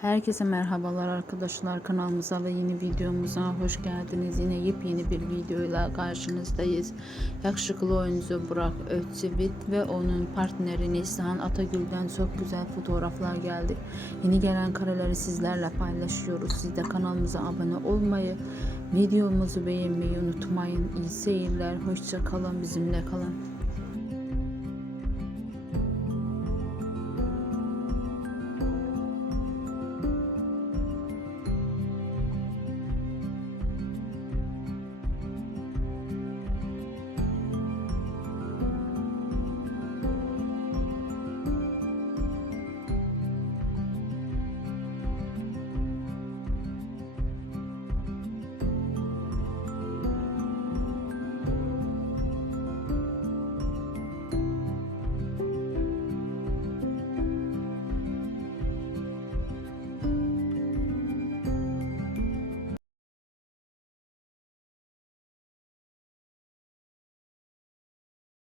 Herkese merhabalar arkadaşlar, kanalımıza ve yeni videomuza hoş geldiniz. Yine yepyeni bir videoyla karşınızdayız. Yakışıklı oyuncu Burak Özçivit ve onun partneri Neslihan Atagül'den çok güzel fotoğraflar geldi. Yeni gelen kareleri sizlerle paylaşıyoruz. Siz de kanalımıza abone olmayı, videomuzu beğenmeyi unutmayın. İyi seyirler, hoşça kalın, bizimle kalın.